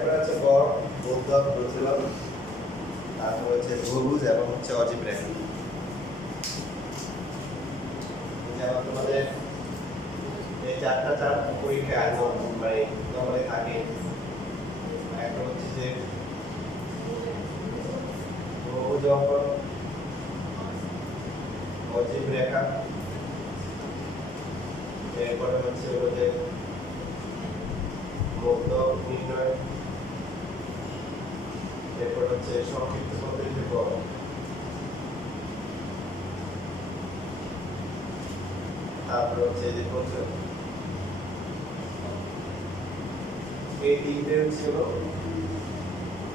এরপরে হচ্ছে গড়, মধ্যক, প্রচলন, তারপর হচ্ছে বহুভুজ এবং হচ্ছে অজীব রেখা। যেমন তোমাদের এই চারটা পরীক্ষায় মানে নর্মালি থাকে। একটা হচ্ছে যে বহুভুজ অঙ্কন, অজীব রেখা, এরপরে হচ্ছে হলো যে মধ্যক নির্ণয়, এরপর হচ্ছে সংক্ষিপ্ত পদ্ধতিতে গড়, তারপর হচ্ছে যে প্রচলন। এই তিনটে হচ্ছে হলো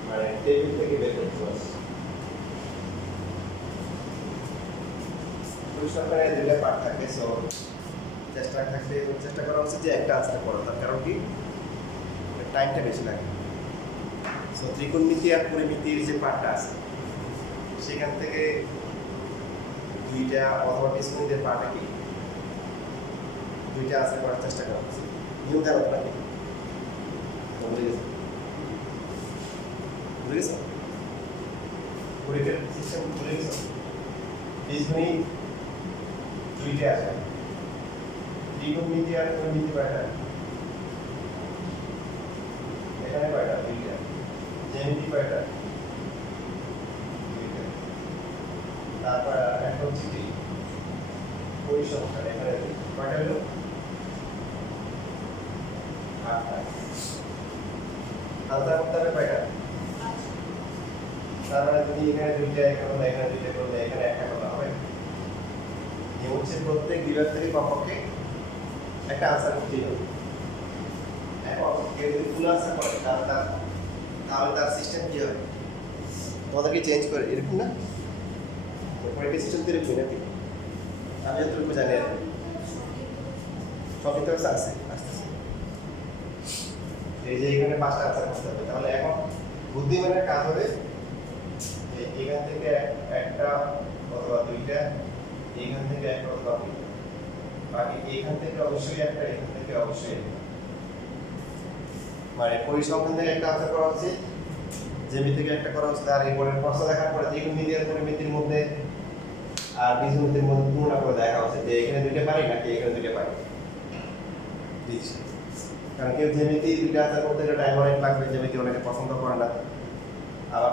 মানে টেবিল থেকে বের করতে হবে। সরকারের দুইটা পার্ট থাকে, সো চেষ্টা করা উচিত যে একটা আনসার করা, তার কারণ কি টাইমটা বেশি লাগে। সো ত্রিকোণমিতি আর পরিমিতির যে পার্টটা আছে সেখান থেকে দুইটা অথবা বীজগণিতের পার্টটা কি দুইটা আনসার করার চেষ্টা করা উচিত। নিয়ম দেওয়া নাকি বুঝে গেছো? পরীক্ষার সিস্টেম বুঝে গেছো? বীজগণিত দুইটা আছে, ত্রিকোণমিতি আর পরিমিতি কয়টা? এখানে কয়টা? দুইটা। জ্যামিতি কয়টা? দুইটা। তারপর একটা হচ্ছে কি পরিসংখ্যান, এখানে কয়টা হলো? 8টা। আলাদা করতে হবে কয়টা? তার মানে তুমি এখানে দুইটা, এখানে দুইটা করলে এখানে একটা করা হবে। এই হচ্ছে প্রত্যেক বিভাগ থেকে কমপক্ষে একটা আনসার করতেই হবে। এখন কেউ যদি ফুল আনসার করে তাহলে তার সিস্টেম কি হবে? তোমাদেরকে চেঞ্জ করে এরকম না? পরীক্ষা সিস্টেম তো এরকম নাকি? আমি যতটুকু জানি আর কি সংক্ষিপ্ত আছে আসতেছে। এই যে এখানে 5টা আনসার করতে হবে, তাহলে এখন বুদ্ধিমানের কাজ হবে যে এখান থেকে একটা অথবা দুইটা, এখান থেকে একটা অথবা দুইটা, বাকি এখান থেকে অবশ্যই একটা, এখান থেকে অবশ্যই একটা। মানে পরিসংখ্যান থেকে একটা আনসার করা উচিত, জ্যামিতি থেকে একটা করা উচিত, আর এরপরের প্রশ্ন দেখার পরে ত্রিকোণমিতি আর পরিমিতির মধ্যে আর বীজগণিতের মধ্যে তুলনা করে দেখা উচিত যে এখানে দুইটা পারি নাকি এখানে দুইটা পারি। কারণ কেউ জ্যামিতি দুইটা আনসার করতে গেলে টাইম অনেক লাগবে, জ্যামিতি অনেকে পছন্দ করে না। আবার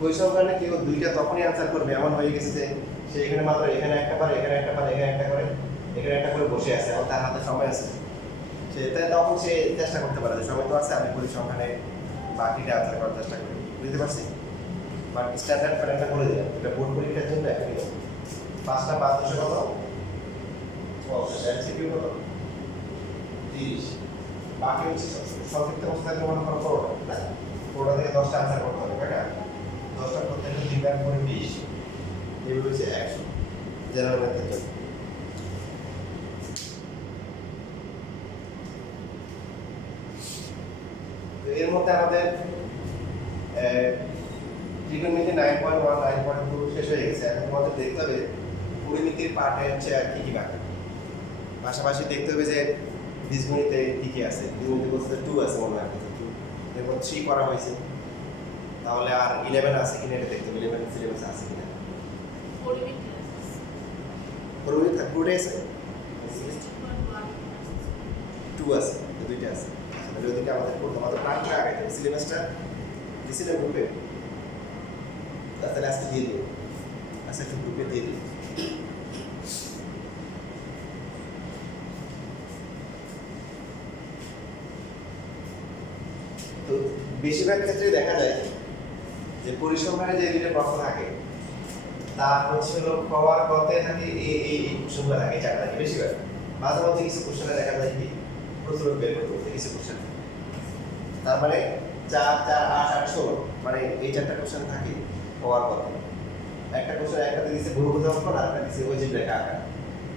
পরিসংখ্যানে কেউ দুইটা তখনই আনসার করবে এমন হয়ে গেছে যে সে এখানে মাত্র এখানে একটা পারে, এখানে একটা পারে, এখানে একটা করে, এখানে একটা করে বসে আছে এবং তার হাতে সময় আছে, তখন সে চেষ্টা করতে পারে যে সময় তো আছে, আমি পরিসংখ্যানে বাকিটা আনসার করার চেষ্টা করি। বুঝতে পারছি? বাট স্ট্যান্ডার্ড প্যাটার্নটা করে দিলাম, এটা বোর্ড পরীক্ষার জন্য একটা নিয়ম। 5টা 5 কত? এমসিকিউ কত? 30। বাকি হচ্ছে সংক্ষিপ্ত প্রশ্ন থাকলে মনে করো 15টা, না? 15টা থেকে 10টা আনসার করতে হবে, তাই না? 10টা করতে হলে 2 ভাগ করে 20, এগুলো হচ্ছে 100 জেনারেল ম্যাথের জন্য। তো এর মধ্যে আমাদের ত্রিকোণমিতি 9.1 9.2 শেষ হয়ে গেছে। এখন তোমাদের দেখতে হবে পরিমিতির পার্টে হচ্ছে আর কি কি বাকি। পাশাপাশি দেখতে হবে যে বীজগণিতে কি কি আছে। বীজগণিতে বলতে 2 আছে মনে রাখতে, 2 এরপর 3 করা হয়েছে, তাহলে আর 11 আছে কিনা এটা দেখতে হবে, 11 সিলেবাস আছে কিনা। পরিমিতি পুরোটাই আছে, 2 আছে, দুইটা আছে। তাহলে ওই দুইটা আমাদের পড়তে আমাদের প্ল্যানটা আগে থেকে সিলেবাসটা দিছিলাম গ্রুপে, তাহলে আজকে দিয়ে দিও, আজকে একটু গ্রুপে দিয়ে দিও। তো বেশিরভাগ ক্ষেত্রে দেখা যায় যে পরিসংখ্যানে যে দুইটা প্রশ্ন থাকে তার হচ্ছে হলো খবর করতে থাকে এই কোশ্চেনগুলো থাকে, চারটা থাকে বেশিরভাগ। মাঝে মধ্যে কিছু কোশ্চেনে দেখা যায় কি প্রচুর বের করতে কিছু কোশ্চেন, তার মানে 4 4 8 8 16, মানে এই 4টা কোশ্চেন থাকে খবর করতে। একটা কোশ্চেন একটাতে দিয়েছে বহুভুজ অঙ্কন, আর একটা দিয়েছে অজীব রেখা আঁকা,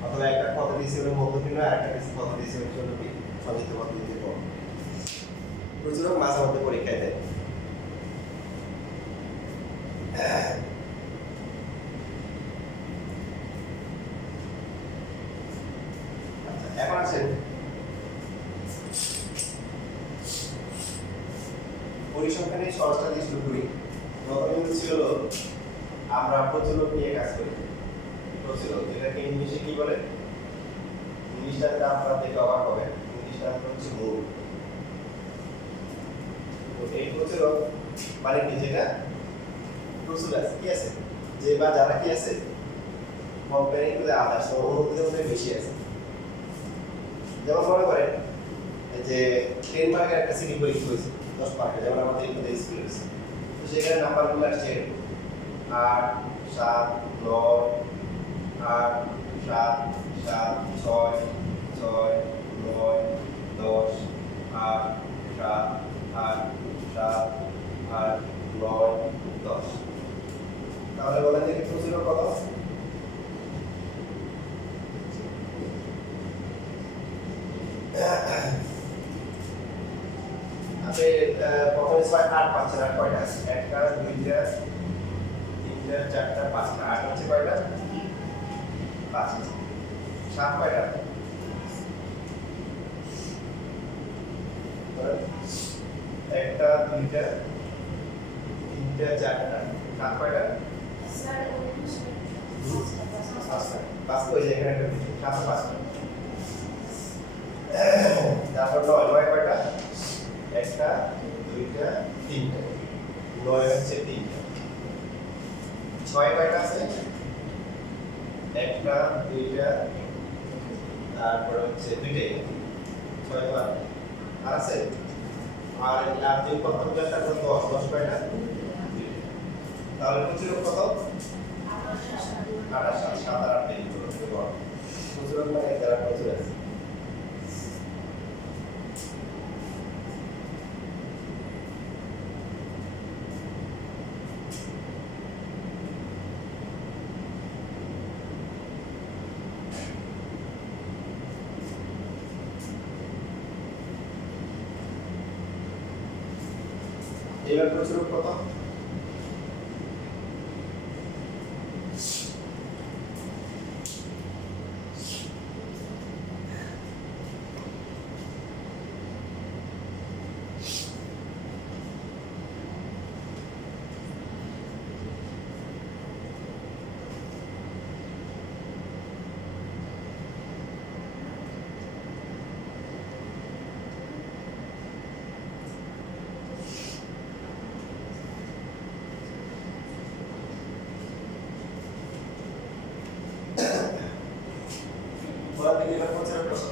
অথবা একটা পথে দিয়েছে হলো মধ্যক নির্ণয়, আর একটা দিয়েছে পথে দিয়েছে হলো কি সংক্ষিপ্ত পদ্ধতিতে গড়। প্রচুর মাঝে মধ্যে পরীক্ষায় দেয়। এখন আসেন সহজটা দিয়ে শুরু করি। প্রথমে হচ্ছে হলো আমরা প্রচলক নিয়ে কাজ করি। প্রচলক এটাকে ইংলিশে কি বলে? ইংলিশটাতে আপনারা দেখে অবাক হবেন। ইংলিশটা হচ্ছে মূল। তো এই প্রচলক মানে কি, যেটা প্রচুর আছে, কি আছে, যে বা যারা কি আছে কম্পেয়ারিং টু দ্য আদার্স, অন্যদের মধ্যে বেশি আছে। যেমন মনে করেন যে 10 মার্কের একটা সিটি পরীক্ষা হয়েছে, 10 মার্কের, যেমন আমাদের এখানে স্কুল হয়েছে, তো সেখানে নাম্বারগুলো আসছে 8 7 9 8 7 7 6 6 9 10 8 7 8 7 8 9 10। তাহলে বলেন দেখি প্রচুর কত? আপনি প্রথমে 6 8 পাচ্ছেন, আর কয়টা আছে? একটা, দুইটা, তিনটা, চারটা, পাঁচটা। 8 হচ্ছে কয়টা? 5। 7 কয়টা? একটা, দুইটা, তিনটা, চারটা। 7 কয়টা? 5 কই যায় এখানে? 7 5। তারপর 9 কয়টা? একটা, দুইটা, তিনটা। 9 হচ্ছে 3টা। 6 কয়টা আছে? একটা, দুইটা, তারপর হচ্ছে দুইটাই। 6 বার আর আছে। আর দুই প্রথম যেটা 10 10 কয়টা? তাহলে প্রচুর কত? 28 7 আর 8 প্রচুর মানে যারা প্রচুর আছে। এবার প্রচুর কত? বলা দেখি এবার প্রচুর কত?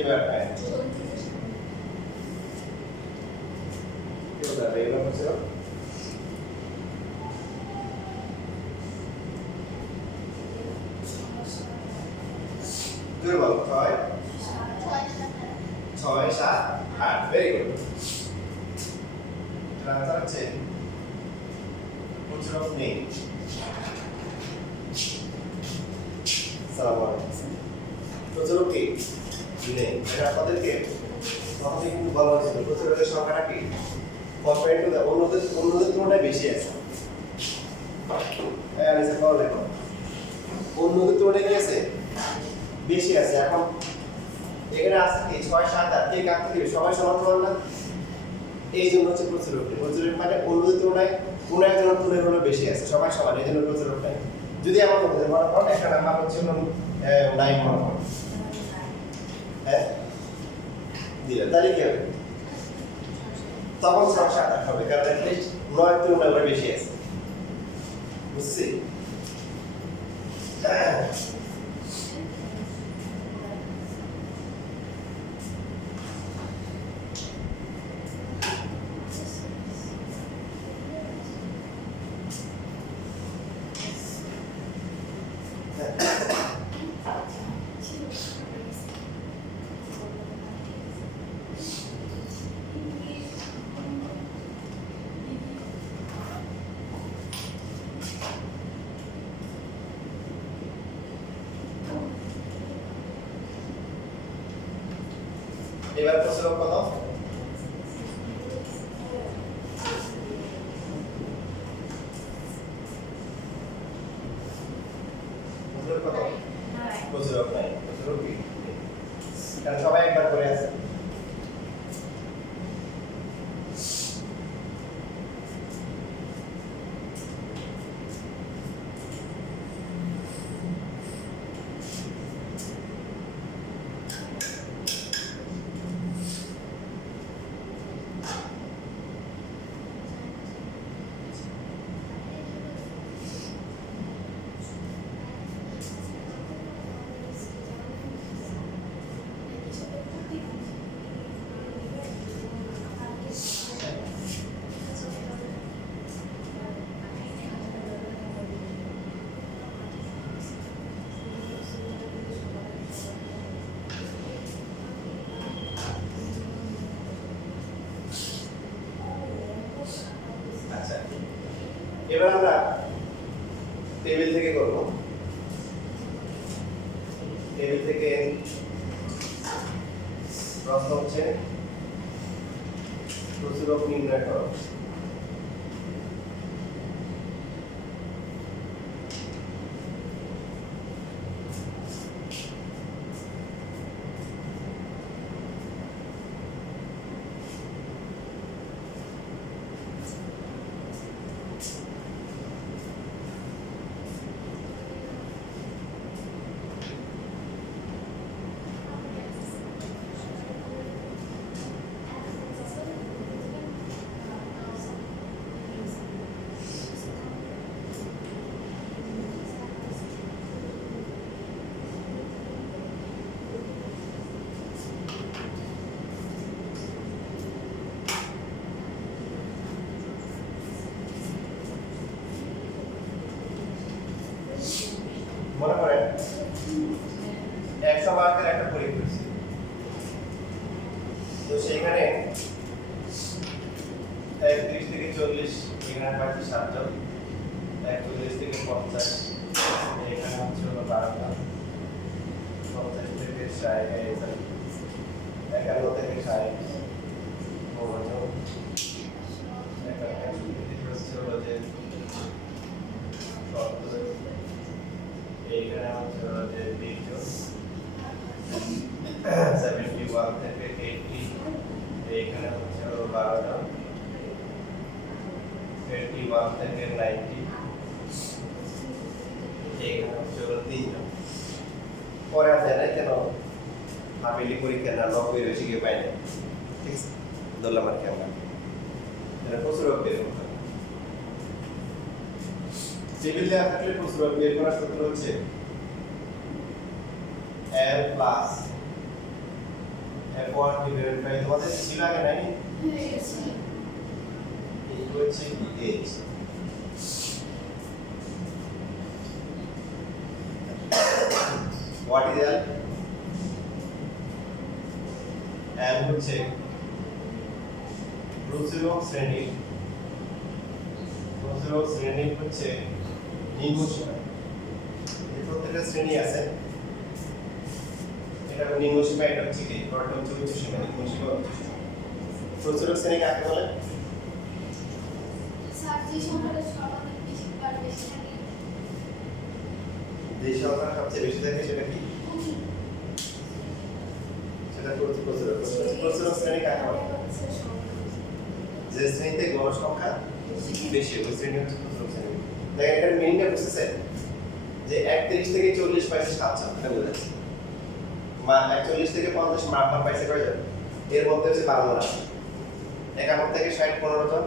এবার কেউ যাবে, এবার হচ্ছে দুই বল 6 6 7 8। Very good. আনসার হচ্ছে প্রচুর নেই। সালাম আলাইকুম। প্রচুর কি নেই, এটা আপনাদেরকে প্রথমে কিন্তু বলা হয়েছিল প্রচুরের সংখ্যাটা কি কম্পেয়ার টু দ্য অন্যদের তুলনায় বেশি আছে। অন্যদের তুলনায় কি আছে? বেশি আছে। এখন এখানে আছে কি 6 7 8, কে কাটতে দিবে? সবাই সমান সমান না, এই জন্য হচ্ছে প্রচুর মানে অন্যদের তুলনায় কোন একজনের তুলনায় হলো বেশি আছে, সবাই সমান, এই জন্য প্রচুর নাই। যদি এমন হতো মনে করেন একটা নাম্বার হচ্ছে 9 মনে করেন, হ্যাঁ দিলে, তাহলে কি হবে? তখন 6 7 8 হবে, কারণ অ্যাটলিস্ট 9 তুলনায় বেশি আছে। বুঝছি? এবার প্রচুরক কত? প্রচুরক কত? প্রচুরক নাই, প্রচুরক কি? কারণ সবাই একবার করে আছে। আচ্ছা, এবার আমরা টেবিল থেকে করব। টেবিল থেকে প্রশ্ন হচ্ছে প্রচুরক নির্ণয় করো। মনে করেন 100 মার্কের একটা পরীক্ষা হয়েছে, তো সেখানে 31 থেকে 40 এখানে পাচ্ছি 7 জন, 41 থেকে 50 এখানে হচ্ছে 12 জন, 50 থেকে 60 51 থেকে 60 9 জন, 51 থেকে হচ্ছে হলো যে 70, এইখানে হচ্ছে হলো যে 20 জন, 71 থেকে 80 এইখানে হচ্ছে হলো 12 জন, 81 থেকে 90 এইখানে হচ্ছে হলো 3 জন। পরে আর দেয় না কেন? হাবিলি পরীক্ষা না 90 বেশি কেউ পাই না, ঠিক আছে? ধরলাম আর কি আমরা এটা প্রচুরক বের করতে হবে। টেবিল দেওয়া থাকলে প্রচুরক বের করার সূত্র হচ্ছে L plus F1 divided by, তোমাদের ছিল আগে নাই? এই হচ্ছে কি H। What is L? L হচ্ছে প্রচুরক শ্রেণীর হচ্ছে নিম্ন সীমা। এই প্রত্যেকটা শ্রেণী আছে, এটা নিম্ন সীমা, এটা হচ্ছে কি পরটা হচ্ছে উচ্চ সীমা, নিম্ন সীমা উচ্চ সীমা। প্রচুরক শ্রেণী কাকে বলে? যে সংখ্যা সবচেয়ে বেশি থাকে সেটা কি? সেটা প্রচুরক। প্রচুরক শ্রেণী কাকে বলে? যে শ্রেণীতে গড় সংখ্যা বেশি, ওই শ্রেণী হচ্ছে প্রচুরক শ্রেণী। দেখেন এটার মিনিংটা বুঝতেছেন যে 31 থেকে 40 পাইছে 7 জন, এটা বোঝা যাচ্ছে। 41 থেকে 50 মাপা পাইছে কয়জন? এর মধ্যে হচ্ছে 12 জন আছে। 51 থেকে 60 15 জন,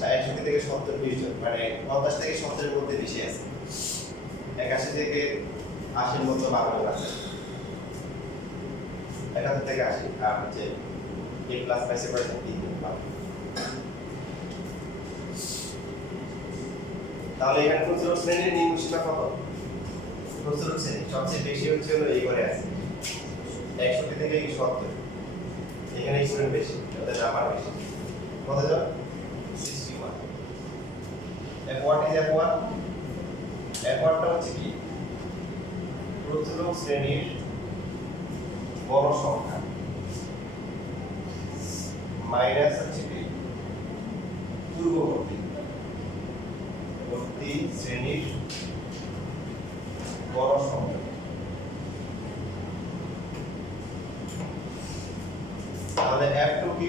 61 থেকে 70 20 জন, মানে 50 থেকে 70 এর মধ্যে বেশি আছে। 81 থেকে 80 এর মধ্যে 12 জন আছে। 71 থেকে 80 আর হচ্ছে A প্লাস পাইছে কয়জন? 3 জন। তাহলে এখানে প্রচুরক শ্রেণীর নিম্ন সীমা কত? প্রচুরক শ্রেণী সবচেয়ে বেশি হচ্ছে হলো এই ঘরে আছে 61 থেকে 70, এখানে স্টুডেন্ট বেশি, তাদের নাম্বার বেশি। কতজন? 61। F1 is F1, F1 টা হচ্ছে কি? প্রচুরক শ্রেণীর বড় সংখ্যা, মাইনাস হচ্ছে কি পূর্ববর্তী বর্তী শ্রেণীর বড় সংখ্যা। তাহলে F2 কি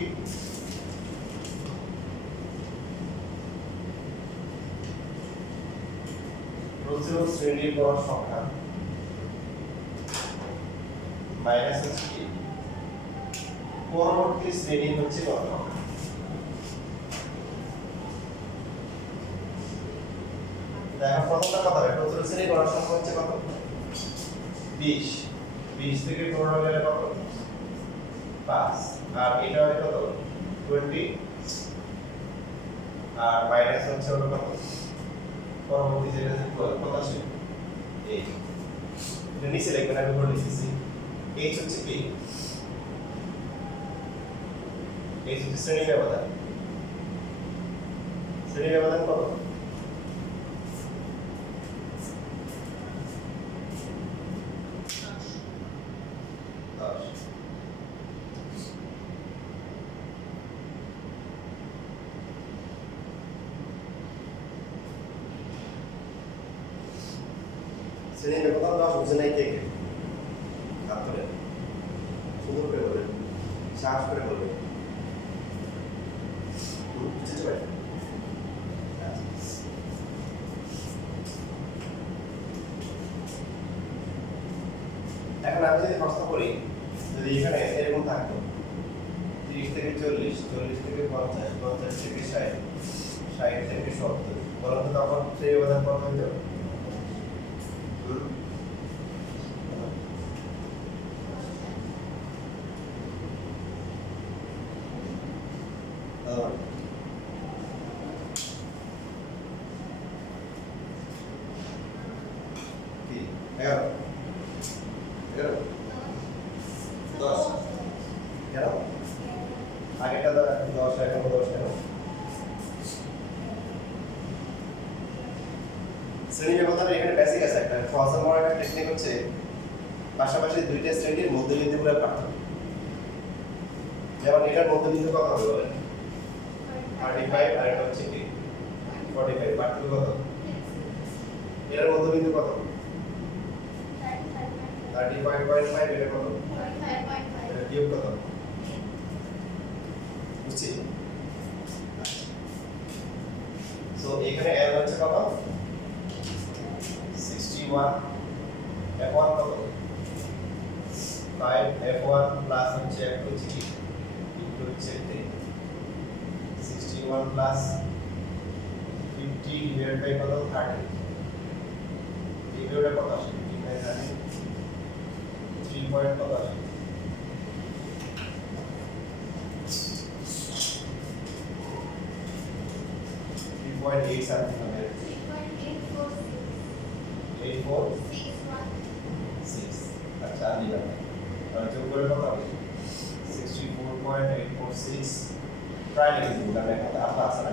প্রথম শ্রেণীর বড় সংখ্যা মাইনাস হচ্ছে কি পরবর্তী শ্রেণী হচ্ছে বড় সংখ্যা। দেখো প্রথমটা কত হবে? প্রথম শ্রেণীর বড় সংখ্যা হচ্ছে কত? 20 20 থেকে 15 গেলে কত? 5 আর এটা হবে কত? 20 আর মাইনাস হচ্ছে হলো কত? পরবর্তী যেটা আছে কত আসে? 8 এটা নিচে লিখবেন, আমি উপরে লিখেছি h হচ্ছে কি h হচ্ছে শ্রেণী ব্যবধান। শ্রেণী ব্যবধান কত? 10। শ্রেণী ব্যবধান 10 বুঝে নাই কে? হাত তুলে সুন্দর করে বলবেন, সাহস করে বলবেন, বুঝতে পারবেন। এখন আমি যদি প্রশ্ন করি, যদি এখানে এরকম থাকতো 30 থেকে 40, 40 থেকে 50, 50 থেকে 60, 60 থেকে 70, বলুন তো তখন সেই ব্যবধান কত হইতো? কি 11 11 10 11 আগেটা 10 এখন 10 কেন? শ্রেণী ব্যবধানের এখানে বেসিক আছে একটা ফসল মডেল একটা টেকনিক হচ্ছে পাশাপাশি দুইটা শ্রেণীর মধ্যবিন্দুগুলোর পার্থক্য। যেমন এটার মধ্যবিন্দু কত হবে বলেন? 35 আর এটা হচ্ছে কি 45, পার্থক্য কত? এটার মধ্যবিন্দু কত? 35.5, এটা কত? 45.5, এটা কিউব কত? বুঝছি। সো এখানে L হচ্ছে কত? 61, F1 কত? 5, F1 প্লাস হচ্ছে F2 হচ্ছে কি ইনটু হচ্ছে 61 প্লাস 50 ডিভাইডেড বাই কত? 30। এইটা কত আসে? 3 পয়েন্ট কত আসে? 3.8 সামথিং হবে। 846 আচ্ছা আমি জানি তাহলে যোগ করে কত হবে? 64.846 প্রায় লিখে দিন, কারণ এখানে আপ আছে না।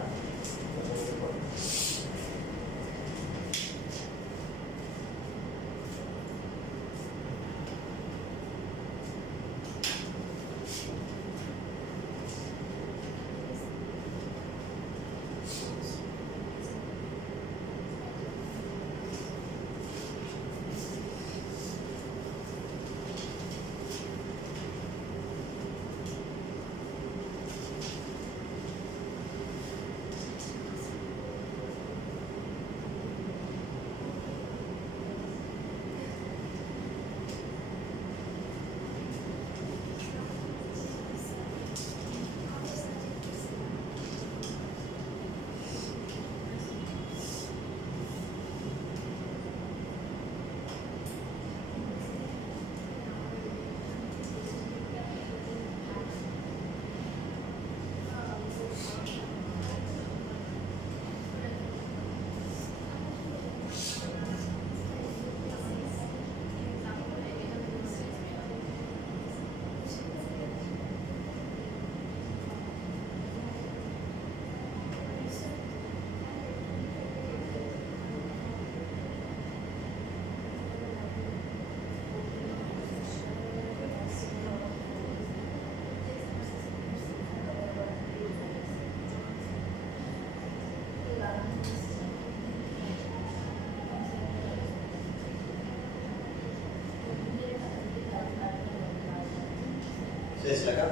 শেষ লেখা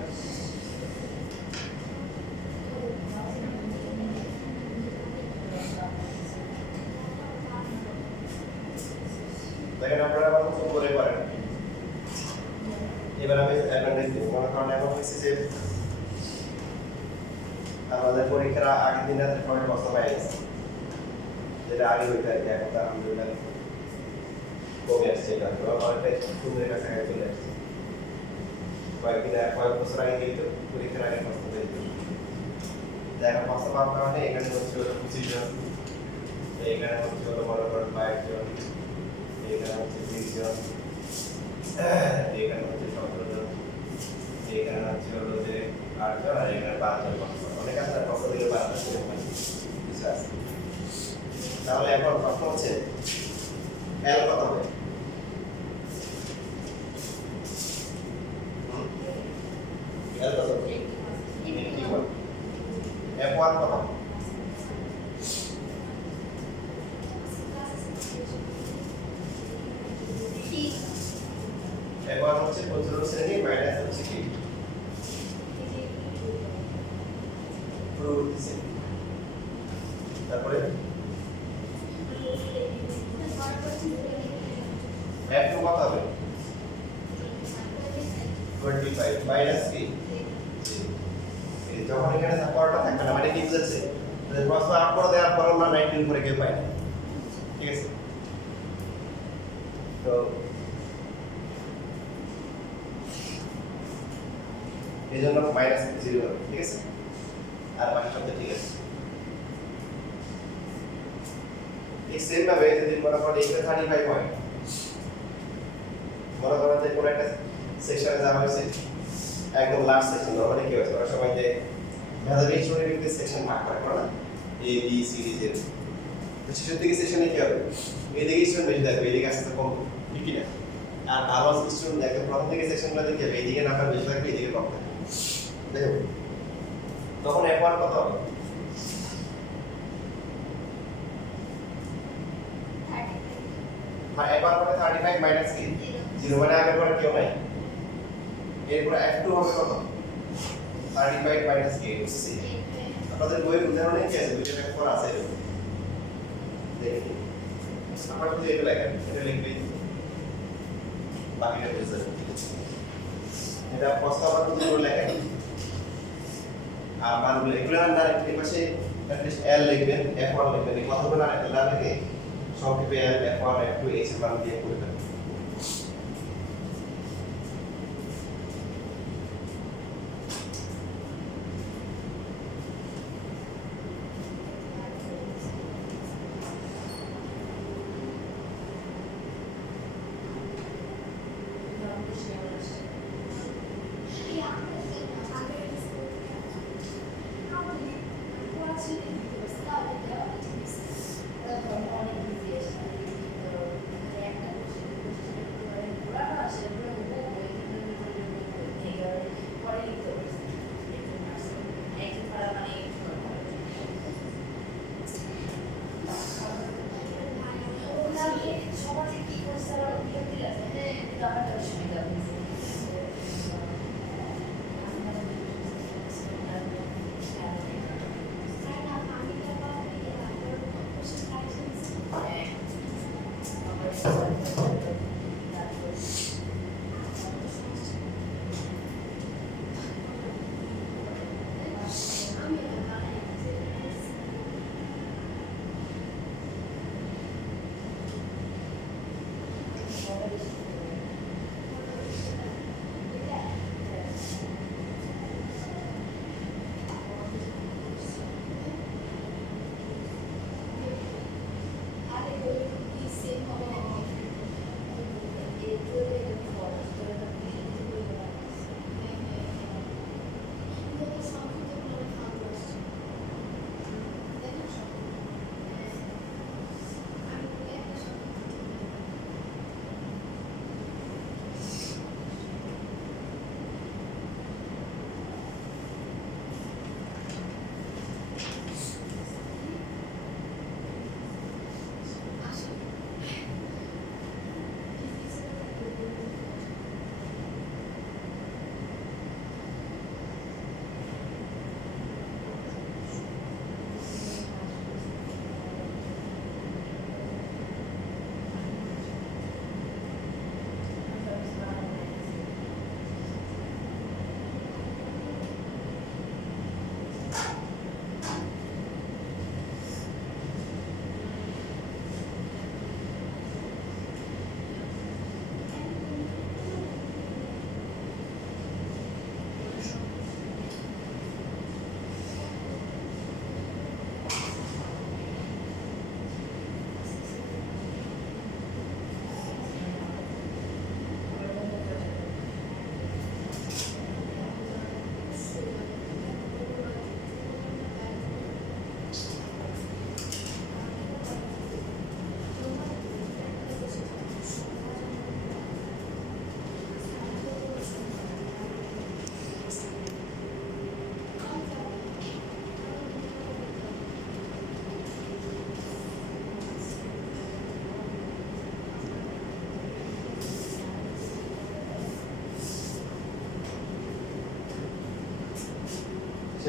দেখেন আপনারা আমার মতো করে করেন এবার আমি অ্যাডভান্টেজ দিব মনে করেন এখন হয়েছে যে আমাদের পরীক্ষার আগের দিন রাতে পরে বস্তা পাই গেছে যেটা আগে হইতে আর কি এখন তো আলহামদুলিল্লাহ কমে আসছে এটা তো অনেকটাই সুন্দর কাছাকাছি চলে আসছে কয়েক বছর আগে কিন্তু পরীক্ষার আগে বস্তা পেয়ে যেত এখন বস্তা পাওয়ার কারণে এখানে হচ্ছে 25 জন এখানে হচ্ছে মনে করেন 22 জন এখানে হচ্ছে 20 জন এখানে হচ্ছে 17 জন এখানে হচ্ছে হলো যে 8 জন আর এখানে 5 জন অনেক আছে না কত দিকে 5 জন কিছু আছে তাহলে এখন প্রশ্ন হচ্ছে এল কত হবে এল কত F1 কত F1 হচ্ছে প্রচুর শ্রেণী মাইনাস হচ্ছে কি প্রবৃত্তি শ্রেণী তারপরে F2 কত হবে 25 মাইনাস কি যখন এখানে পরটা থাকবে না মানে কি বুঝাচ্ছে প্রশ্ন আপ করে দেওয়ার পর আমরা 19 করে কেউ পাই না ঠিক আছে তো এই জন্য মাইনাস 0 হবে ঠিক আছে আর বাকি সব ঠিক আছে এই সেম ভাবে যদি মনে করেন এইটা 35 হয় মনে করেন যে কোন একটা সেকশনে যাওয়া হয়েছে একদম লাস্ট সেকশন নরমালি কি হয় ওরা সবাই যে মেধাবী স্টুডেন্টদের সেকশন ভাগ করে না এ বি সি ডি যে তো শেষের দিকে সেকশনে কি হবে এদিকে স্টুডেন্ট বেশি থাকবে এদিকে আসতে কম ঠিক কি না আর ভালো স্টুডেন্ট একদম প্রথম দিকে সেকশনটা দেখে এদিকে নাম্বার বেশি থাকবে এদিকে কম থাকবে দেখো তখন F1 কত হবে F1 মানে 35 মাইনাস কি 0 মানে আগের পরে কেউ নাই এরপর F2 হবে কত 35 মাইনাস কি বুঝছি আপনাদের বইয়ের উদাহরণে কি আছে দুইটা F4 আছে এরকম দেখি আপনারা যদি এটা লেখেন এটা লিখবেন বাকিটা বুঝতে পারবেন এটা প্রস্তাব যদি করে লেখেন আর মানগুলো এগুলো না এই পাশে অ্যাটলিস্ট L লিখবেন F1 লিখবেন এই কথাগুলো না লিখে সংক্ষেপে L F1 F2 এই সব মান দিয়ে করবেন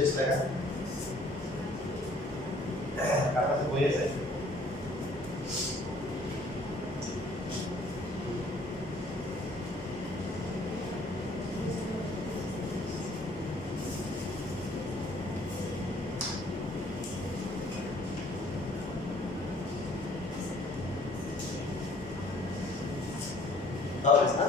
শেষ লেখা কার কাছে বই আছে? তাহলে না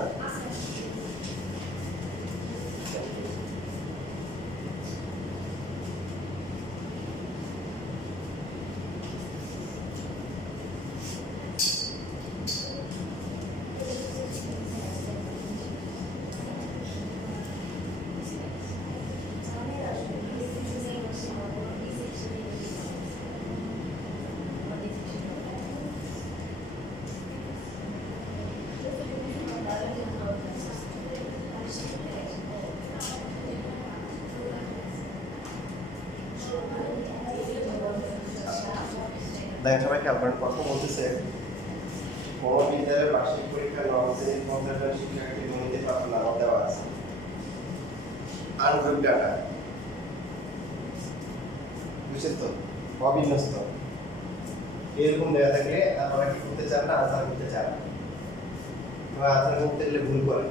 দেখেন সবাই খেয়াল করেন, প্রশ্ন বলতেছে কোন বিদ্যালয়ের বার্ষিক পরীক্ষার নবম শ্রেণীর 50 জন শিক্ষার্থী গণিতে প্রাপ্ত নাম্বার দেওয়া আছে। আনগ্রুপ ডাটা বুঝছেন তো, অবিন্যস্ত এরকম দেওয়া থাকলে আপনারা কি করতে চান না, আনসার করতে চান বা আনসার করতে গেলে ভুল করেন।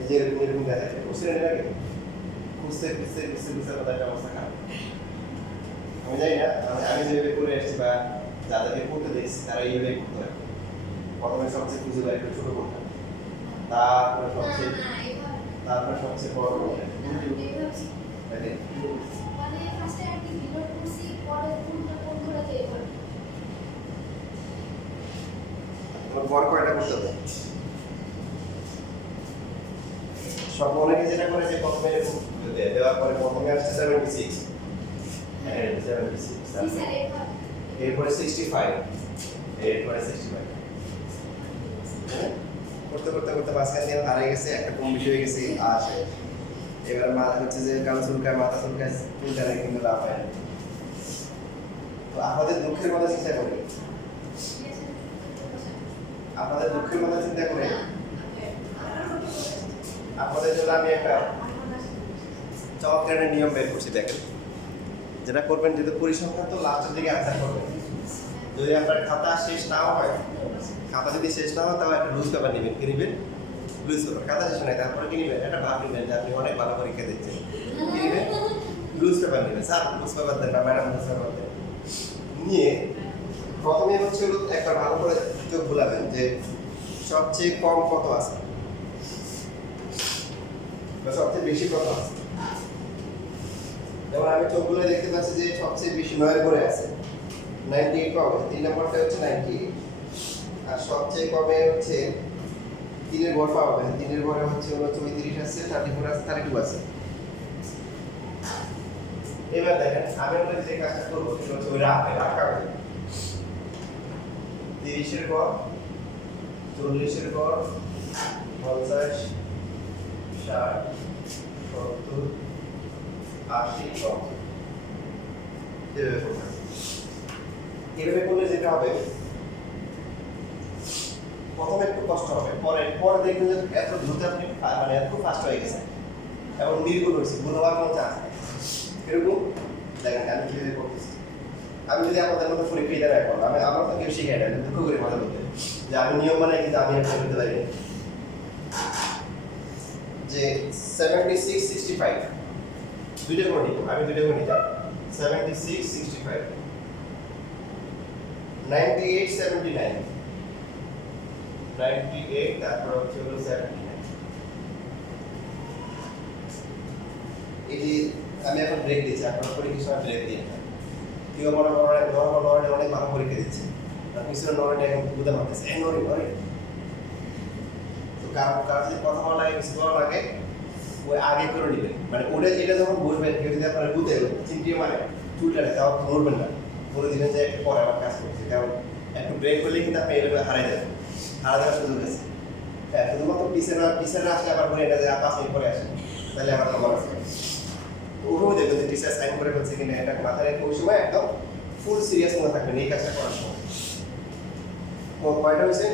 এই যে এরকম এরকম দেওয়া থাকলে বুঝতে নেই লাগে বুঝতে বুঝতে বুঝতে বুঝতে কথা একটা অবস্থা খারাপ। আমি জানি না, আমি যেভাবে করে আসছি বা যাদেরকে করতে দেখছি তারা এইভাবে করতে পারে। প্রথমে সবচেয়ে খুঁজে বের করে ছোট করতে, তারপরে সবচেয়ে বড় করতে। বড় কয়টা করতে হবে? সব অনেকে যেটা করে যে প্রথমে দেওয়ার পরে প্রথমে আসছে 76, এরপরে 65, এরপরে 65 করতে করতে করতে মাঝখান দিয়ে হারিয়ে গেছে, একটা কম বেশি হয়ে গেছে আসে। এবার মাথা হচ্ছে যে কান চুলকায়, মাথা চুলকায়, চুলকায় কিন্তু লাভ হয় না। তো আপনাদের দুঃখের কথা চিন্তা করে, আপনাদের দুঃখের কথা চিন্তা করে আপনাদের জন্য আমি একটা চমৎকার নিয়ম বের করছি। দেখেন যেটা করবেন, যদি পরিসংখ্যান তো লাস্টের দিকে আনসার করবেন। যদি আপনার খাতা শেষ নাও হয়, খাতা যদি শেষ না হয় তাহলে একটা লুজ পেপার নেবেন। কি নেবেন? Loose paper. খাতা শেষ হয় তারপরে কি নেবেন? একটা ভাব নেবেন যে আপনি অনেক ভালো পরীক্ষা দিচ্ছেন। কি নেবেন? লুজ পেপার নেবেন। স্যার লুজ পেপার দেন না, ম্যাডাম লুজ পেপার দেন। নিয়ে প্রথমে হচ্ছে একবার ভালো করে চোখ বুলাবেন যে সবচেয়ে কম কত আছে বা সবচেয়ে বেশি কত আছে। যেমন আমি চোখগুলো দেখতে পাচ্ছি যে সবচেয়ে বেশি 9 করে আছে, 98 পাবো। 3 নম্বরটা হচ্ছে 98, আর সবচেয়ে কমে হচ্ছে 3 এর ঘর পাবেন। 3 এর ঘরে হচ্ছে 34 আছে, 34 আছে, 32 আছে। এবার দেখেন আমি আপনাদের যে কাজটা করবো সেটা হচ্ছে ওই রাখা 30 এর ঘর, 40 এর ঘর, 50, 60, 70, 80, 90 এভাবে করলে যেটা হবে, প্রথমে একটু কষ্ট হবে, পরে দেখবেন যে এত দ্রুত আপনি মানে এত ফাস্ট হয়ে গেছে এবং নির্ভুল হয়েছে, ভুল হওয়ার কোনো চান্স নেই। এরকম দেখেন আমি কিভাবে করতেছি। আমি যদি আপনাদের মতো পরীক্ষা দিতে এখন আমার তো কেউ শিখাই না, দুঃখ করে মনে বলতে যে আমি নিয়ম বানাই কিন্তু আমি একটা করতে পারি যে 76, 65 দুইটা করে নিব। আমি দুইটা করে নিতাম 76, 65, 98, 79, 98 তারপর হচ্ছে হলো 79। এটি আমি এখন ব্রেক দিচ্ছি, আপনারা পরীক্ষার সময় ব্রেক দিয়ে না। কেউ মনে করেন নরে অনেক ভালো পরীক্ষা দিচ্ছে, আর পিছনে নরেটা এখন বুঝতে পারতেছে এই নরে তো কারো যদি কথা বলা লাগে, কিছু বলা লাগে, ওই আগে করে নেবেন। মানে ওটা এটা যখন বসবেন, কেউ যদি আপনারা বুঝে চিন্তিয়ে মানে চুলটা তাও ধরবেন না, বলে দিবেন যে একটু পরে আমার কাজ করছে। কারণ একটু ব্রেক করলে কিন্তু আপনি এইভাবে হারাই যাবেন, হারা যাওয়ার সুযোগ আছে। হ্যাঁ, শুধুমাত্র পিছনে আসলে আবার বলে এটা যে 5 মিনিট পরে আসেন, তাহলে আমার খবর আছে। ওভাবে দেখবেন যে টিচার সাইন করে ফেলছে কিনা, এটা মাথায় রেখে ওই সময় একদম ফুল সিরিয়াস মনে থাকবেন এই কাজটা করার সময়। কয়টা হয়েছে?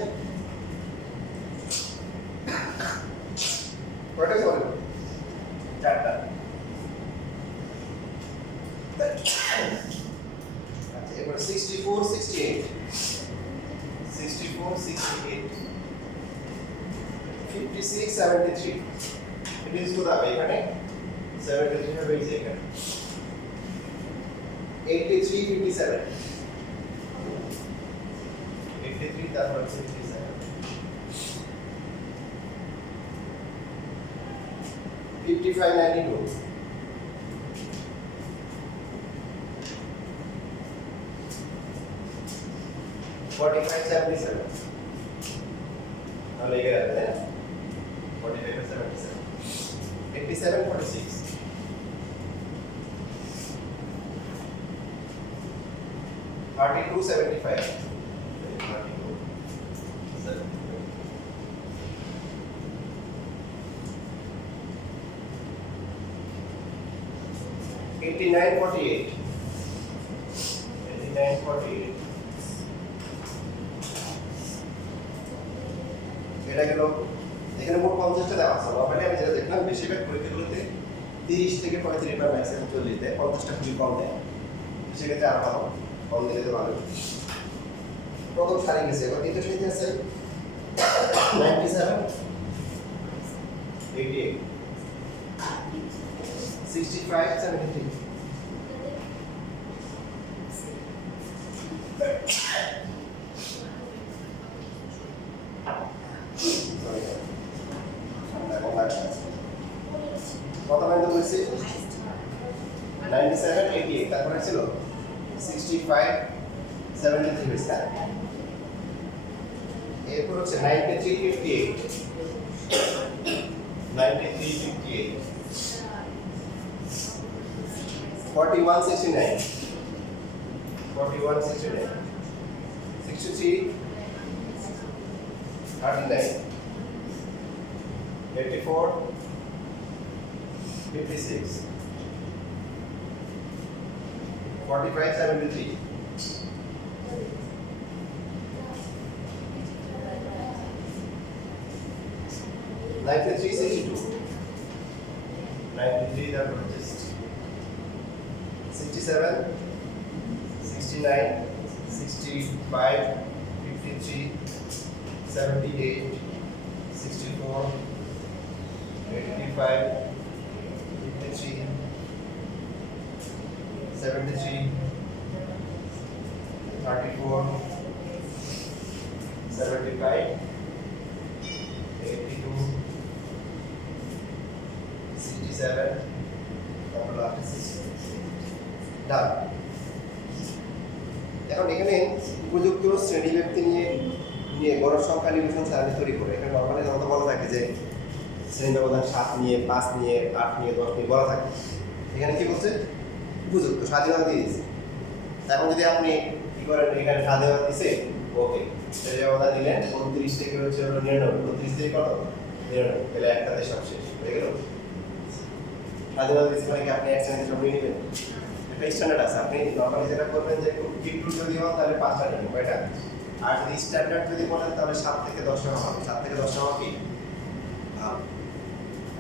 কয়টা হয়েছে? 4টা। 68 56 73 it is কোথায় এখানে 73 হবে এই যে এখানে 83 57 83 তারপর 57 55 92 45 77 তাহলে এগিয়ে রাখবে 45 77 87 46 32 75 89 48 89 48 এটা গেল এখানে মোট 50টা দেওয়া আছে নরমালি আমি যেটা দেখলাম বেশিরভাগ পরীক্ষাগুলোতে 30 থেকে 35 বা ম্যাক্সিমাম 40 দেয় 50টা খুবই কম দেয় সেক্ষেত্রে আরো ভালো কম দিলে তো ভালো প্রথম সারি গেছে এবার দ্বিতীয় সারিতে আছে 97 88 65 73 কত পয়েন্ট বলছি 97 88 তারপরে ছিল 65 73 হয়েছে এরপর হচ্ছে 93 58 93 58 41 69 41 69 63 39 84 56 45 73 93 62 93 that was just 67 69 65 53 78 64 85 53 73 34 75 82 67 তারপর লাস্টে 60 ডান এখন এখানে উপযুক্ত শ্রেণী ব্যক্তি নিয়ে গড় সংখ্যা নির্বাচন সারণী তৈরি করে এখানে নরমালি যত বলা থাকে যে শ্রেণী ব্যবধান 7 নিয়ে 5 নিয়ে 8 নিয়ে 10 নিয়ে বলা থাকে এখানে কি বলছে উপযুক্ত স্বাধীনতা দিয়ে দিয়েছে এখন যদি আপনি কি করেন এখানে স্বাধীনতা দিছে ওকে শ্রেণী ব্যবধান দিলেন 29 থেকে হচ্ছে 99 29 থেকে কত 99 তাহলে একটাতে সব শেষ হয়ে গেল স্বাধীনতা দিয়েছে মানে কি আপনি এক শ্রেণীতে সব নিয়ে নেবেন একটা স্ট্যান্ডার্ড আছে আপনি নরমালি যেটা করবেন যে একটু যদি হন তাহলে 5টা নেবেন কয়টা আর যদি স্ট্যান্ডার্ড যদি বলেন তাহলে 7 থেকে 10 টাকা হবে 7 থেকে 10 টাকা কি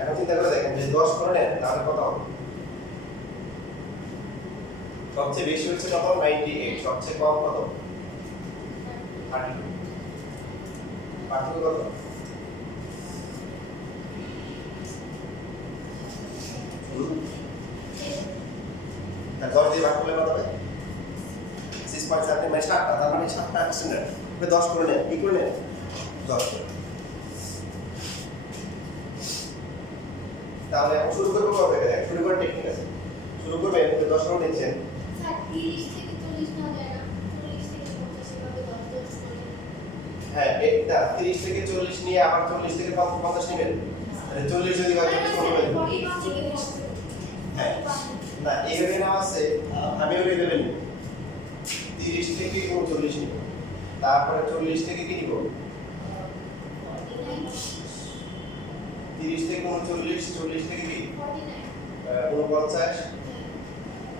এখন চিন্তা করে দেখেন যে 10 করে নেন তাহলে কত হবে সবচেয়ে বেশি হচ্ছে কত 98 সবচেয়ে কম কত 32 পার্থক্য কত তার 10 দিয়ে ভাগ করলে কত হবে 6.7 মানে 7টা তার মানে 7টা স্ট্যান্ডার্ড 10 করে নেন কি করে নেন 10 করে তাহলে এখন শুরু করবো কবে থেকে শুরু করার টেকনিক আছে শুরু করবেন 10 করে নিচ্ছেন স্যার 30 থেকে 40 না যায় না 40 থেকে 50 এভাবে 10 করে হ্যাঁ এটা 30 থেকে 40 নিয়ে আবার 40 থেকে 50 নেবেন তাহলে 40 যদি হয় তাহলে কত নেবেন হ্যাঁ না এইভাবে না আছে আমি ওই ভেবে নিব 30 থেকে 39 নিব তারপরে 40 থেকে কি নিব 30 থেকে 39 40 থেকে কি 49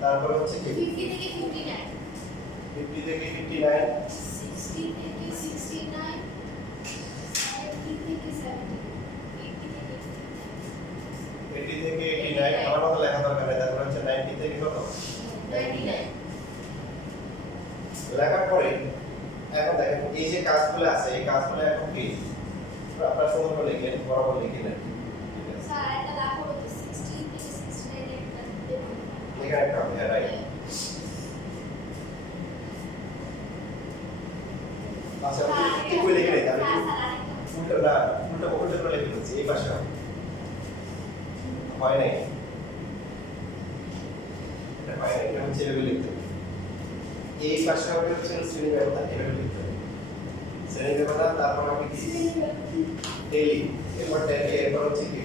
তারপরে হচ্ছে কি 50 থেকে 59 50 থেকে 59 60 থেকে 69 70 থেকে 70 80 থেকে 89 আমার মতো লেখা দরকার নেই তারপর হচ্ছে 90 থেকে কত 99 লেখার পরে এখন দেখেন এই যে কাজগুলো আছে এই কাজগুলো এখন কি আপনার সমগ্র লিখেন বরাবর লিখে নেন ঠিক আছে স্যার একটা লাখো হচ্ছে 16 থেকে 69 একটা দেবো এখানে একটা হবে রাইট আচ্ছা ঠিক করে লিখে নিতে আমি উল্টো না উল্টো করে লিখে দিচ্ছি এই পাশে হয় নাই এটা হয় নাই এটা হচ্ছে এভাবে লিখতে হবে এই পাশে হবে হচ্ছে শ্রেণী ব্যবধান এভাবে লিখতে হবে শ্রেণী ব্যবধান তারপর হবে কি ডেইলি এরপর ডেইলি এরপর হচ্ছে কি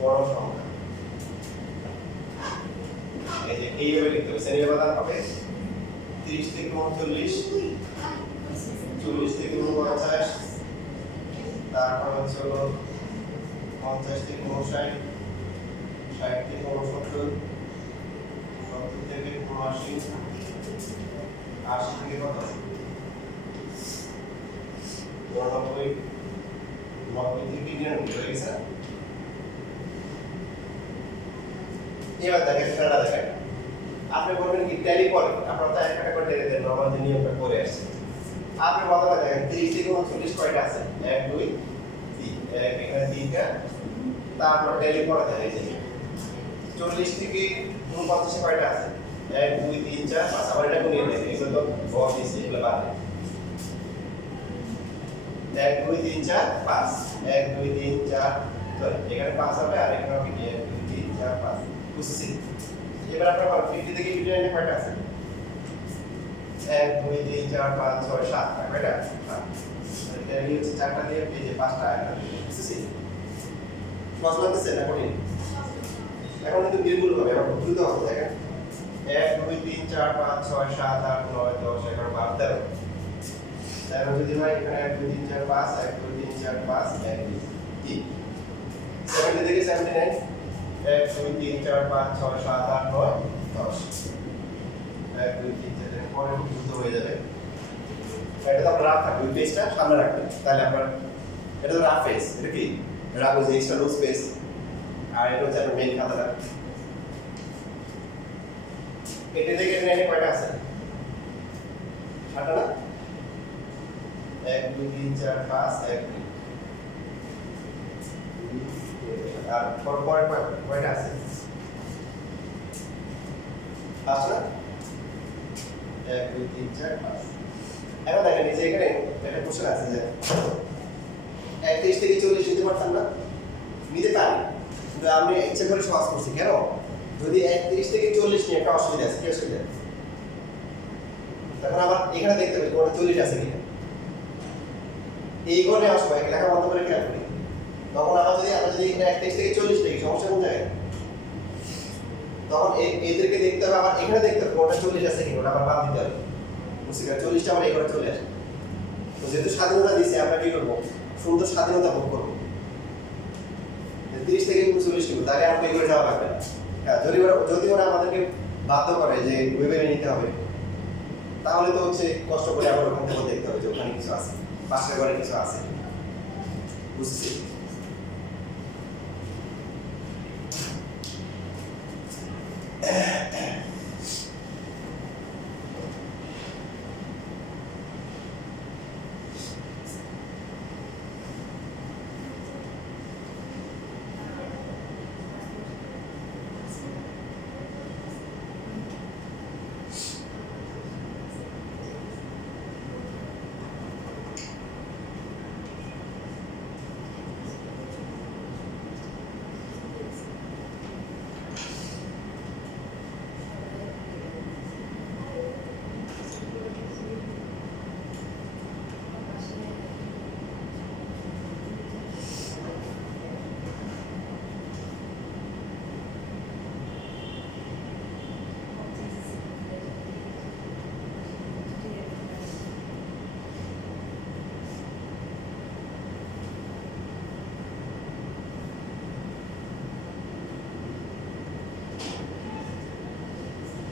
বড় সংখ্যা এই যে এইভাবে লিখতে হবে শ্রেণী ব্যবধান হবে 30 থেকে 39 40 থেকে 49 তারপর হচ্ছে হলো 50 থেকে 59 60 থেকে 69 70 থেকে 79 80 থেকে কত 99 90 থেকে 99 হয়ে গেছে এবার দেখেন খেলাটা দেখেন আপনি বলবেন কি ট্যালি করে আপনারা তো একটা করে ট্যালি দেন নরমাল যে নিয়মটা করে আসছে আপনি বলতে দেখেন 30 থেকে 39 কয়টা আছে 1 2 3 এখানে 3টা তারপর ট্যালি করে দেন এই যে 40 থেকে 49 কয়টা আছে 1 2 3 4 5 আবার এটা গুনিয়ে নেন এগুলো তো বড় দিছে এগুলো বাদ দেন 1 2 3 4 5 1 2 3 4 সরি এখানে 5 হবে আর এখানে হবে 1 2 3 4 5 বুঝছি এবার আপনার 50 থেকে 59 কয়টা আছে 1 2 3 4 5 6 7 কয়টা 7 এটা এই হচ্ছে চারটা দিয়ে এই যে পাঁচটা একটা বুঝছি সহজ লাগতেছে না কঠিন এখন কিন্তু নির্ভুল হবে এখন দ্রুত হবে দেখেন 1 2 3 4 5 6 7 8 9 10 11 12 13 13 যদি হয় এখানে 1 2 3 4 5 1 2 3 4 5 1 2 3 70 থেকে 79 1 2 3 4 5 6 7 8 9 10 1 2 3 4 এর পরে দ্রুত হয়ে যাবে এটা তো আপনার রাফ থাকবে ওই পেজটা সামনে রাখবেন তাহলে আপনার এটা তো রাফ পেজ এটা কি রাফ হচ্ছে এক্সট্রা নোট স্পেস আর এটা হচ্ছে আপনার মেইন খাতাটা এটা থেকে এটা কয়টা আছে 7টা না 1 2 3 4 5 1 2 আর পরে কয়টা আছে 5 না 1 2 3 4 5 এখন দেখেন এই যে এখানে একটা কোশ্চেন আছে যে 31 থেকে 40 নিতে পারতাম না নিতে পারি কিন্তু আমি ইচ্ছা করে সহজ করছি কেন যদি 31 থেকে 40 নিয়ে একটা অসুবিধা আছে কি অসুবিধা তখন আবার এখানে দেখতে হবে কোনটা 40 আছে কিনা এই গণে আসবে লেখা বন্ধ করে খেয়াল করি তখন আমরা যদি এখানে 31 থেকে 40 লিখি সমস্যা কোন জায়গায় তখন এদেরকে দেখতে হবে আবার এখানে দেখতে হবে কোনটা 40 আছে কিনা ওটা আবার বাদ দিতে হবে বুঝছি 40টা আবার এখানে চলে আসে তো যেহেতু স্বাধীনতা দিয়েছে আমরা কি করবো সুন্দর স্বাধীনতা ভোগ করবো 30 থেকে 40 নিব তাহলে আমরা এগুলো যাওয়া লাগবে না হ্যাঁ যদি ওরা আমাদেরকে বাধ্য করে যে ওয়েবে নিতে হবে তাহলে তো হচ্ছে কষ্ট করে আবার ওখান থেকে দেখতে হবে যে ওখানে কিছু আছে পাশের ঘরে কিছু আছে বুঝছি